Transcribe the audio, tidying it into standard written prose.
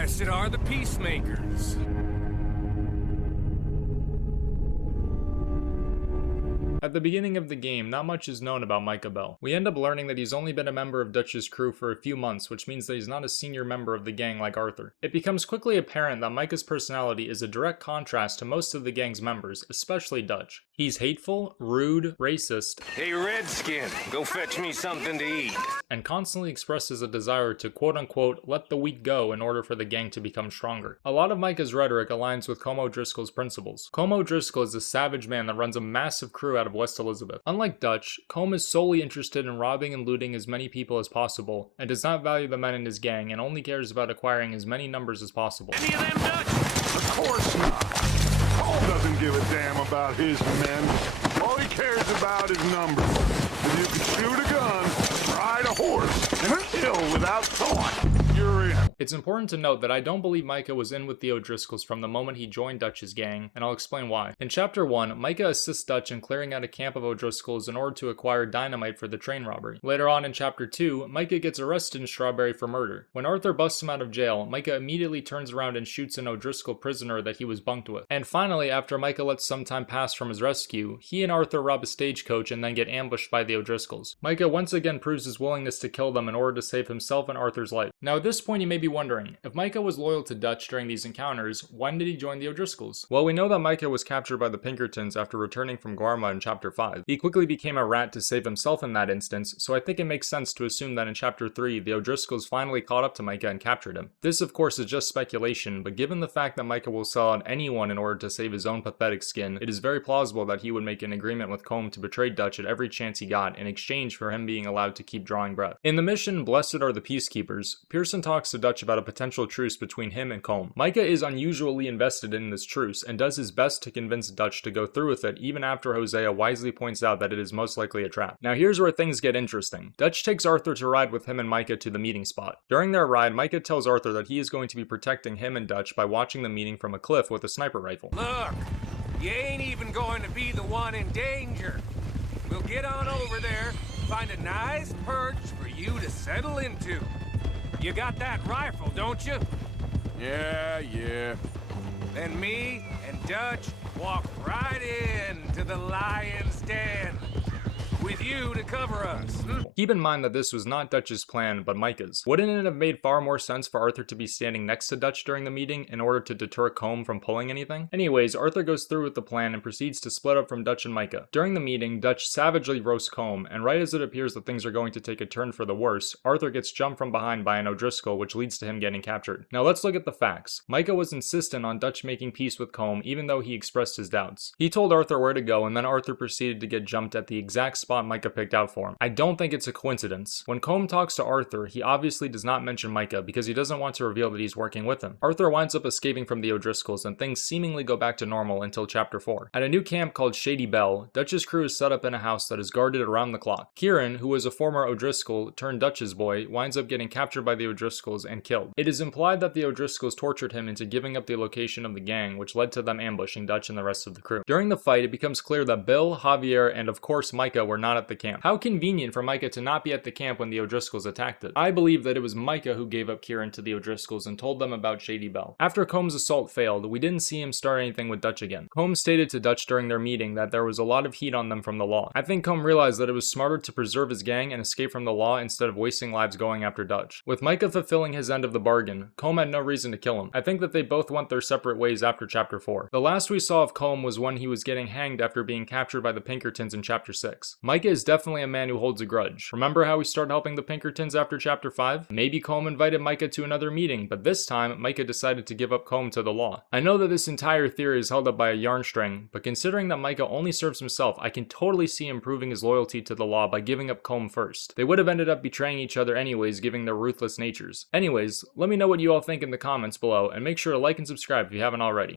Blessed are the peacemakers. At the beginning of the game, not much is known about Micah Bell. We end up learning that he's only been a member of Dutch's crew for a few months, which means that he's not a senior member of the gang like Arthur. It becomes quickly apparent that Micah's personality is a direct contrast to most of the gang's members, especially Dutch. He's hateful, rude, racist, Hey, Redskin, go fetch me something to eat. and constantly expresses a desire to quote-unquote let the weak go in order for the gang to become stronger. A lot of Micah's rhetoric aligns with Micah O'Driscoll's principles. Micah O'Driscoll is a savage man that runs a massive crew out of West Elizabeth. Unlike Dutch, Micah is solely interested in robbing and looting as many people as possible, and does not value the men in his gang and only cares about acquiring as many numbers as possible. Any of them Dutch? Of course not. Paul doesn't give a damn about his men. All he cares about is numbers. If you can shoot a gun, ride a horse, and kill without thought, you're in. It's important to note that I don't believe Micah was in with the O'Driscolls from the moment he joined Dutch's gang, and I'll explain why. In Chapter 1, Micah assists Dutch in clearing out a camp of O'Driscolls in order to acquire dynamite for the train robbery. Later on in Chapter 2, Micah gets arrested in Strawberry for murder. When Arthur busts him out of jail, Micah immediately turns around and shoots an O'Driscoll prisoner that he was bunked with. And finally, after Micah lets some time pass from his rescue, he and Arthur rob a stagecoach and then get ambushed by the O'Driscolls. Micah once again proves his willingness to kill them in order to save himself and Arthur's life. Now at this point you may be wondering, if Micah was loyal to Dutch during these encounters, when did he join the O'Driscolls? Well, we know that Micah was captured by the Pinkertons after returning from Guarma in Chapter 5. He quickly became a rat to save himself in that instance, so I think it makes sense to assume that in Chapter 3, the O'Driscolls finally caught up to Micah and captured him. This of course is just speculation, but given the fact that Micah will sell out anyone in order to save his own pathetic skin, it is very plausible that he would make an agreement with Combe to betray Dutch at every chance he got in exchange for him being allowed to keep drawing breath. In the mission, Blessed Are the Peacekeepers, Pearson talks to Dutch about a potential truce between him and Combe. Micah is unusually invested in this truce and does his best to convince Dutch to go through with it even after Hosea wisely points out that it is most likely a trap. Now here's where things get interesting. Dutch takes Arthur to ride with him and Micah to the meeting spot. During their ride, Micah tells Arthur that he is going to be protecting him and Dutch by watching the meeting from a cliff with a sniper rifle. Look, you ain't even going to be the one in danger. We'll get on over there, find a nice perch for you to settle into. You got that rifle, don't you? Yeah. Then me and Dutch walk right in to the lion's den. With you to cover us. Keep in mind that this was not Dutch's plan, but Micah's. Wouldn't it have made far more sense for Arthur to be standing next to Dutch during the meeting in order to deter Combe from pulling anything? Anyways, Arthur goes through with the plan and proceeds to split up from Dutch and Micah. During the meeting, Dutch savagely roasts Combe, and right as it appears that things are going to take a turn for the worse, Arthur gets jumped from behind by an O'Driscoll, which leads to him getting captured. Now let's look at the facts. Micah was insistent on Dutch making peace with Combe even though he expressed his doubts. He told Arthur where to go, and then Arthur proceeded to get jumped at the exact spot Micah picked out for him. I don't think it's a coincidence. When Combe talks to Arthur, he obviously does not mention Micah because he doesn't want to reveal that he's working with him. Arthur winds up escaping from the O'Driscolls and things seemingly go back to normal until Chapter 4. At a new camp called Shady Bell, Dutch's crew is set up in a house that is guarded around the clock. Kieran, who was a former O'Driscoll turned Dutch's boy, winds up getting captured by the O'Driscolls and killed. It is implied that the O'Driscolls tortured him into giving up the location of the gang, which led to them ambushing Dutch and the rest of the crew. During the fight, it becomes clear that Bill, Javier, and of course Micah were not at the camp. How convenient for Micah to not be at the camp when the O'Driscolls attacked it. I believe that it was Micah who gave up Kieran to the O'Driscolls and told them about Shady Bell. After Combe's assault failed, we didn't see him start anything with Dutch again. Combe stated to Dutch during their meeting that there was a lot of heat on them from the law. I think Combe realized that it was smarter to preserve his gang and escape from the law instead of wasting lives going after Dutch. With Micah fulfilling his end of the bargain, Combe had no reason to kill him. I think that they both went their separate ways after Chapter 4. The last we saw of Combe was when he was getting hanged after being captured by the Pinkertons in Chapter 6. Micah is definitely a man who holds a grudge. Remember how we started helping the Pinkertons after Chapter 5? Maybe Combe invited Micah to another meeting, but this time, Micah decided to give up Combe to the law. I know that this entire theory is held up by a yarn string, but considering that Micah only serves himself, I can totally see him proving his loyalty to the law by giving up Combe first. They would have ended up betraying each other anyways, given their ruthless natures. Anyways, let me know what you all think in the comments below, and make sure to like and subscribe if you haven't already.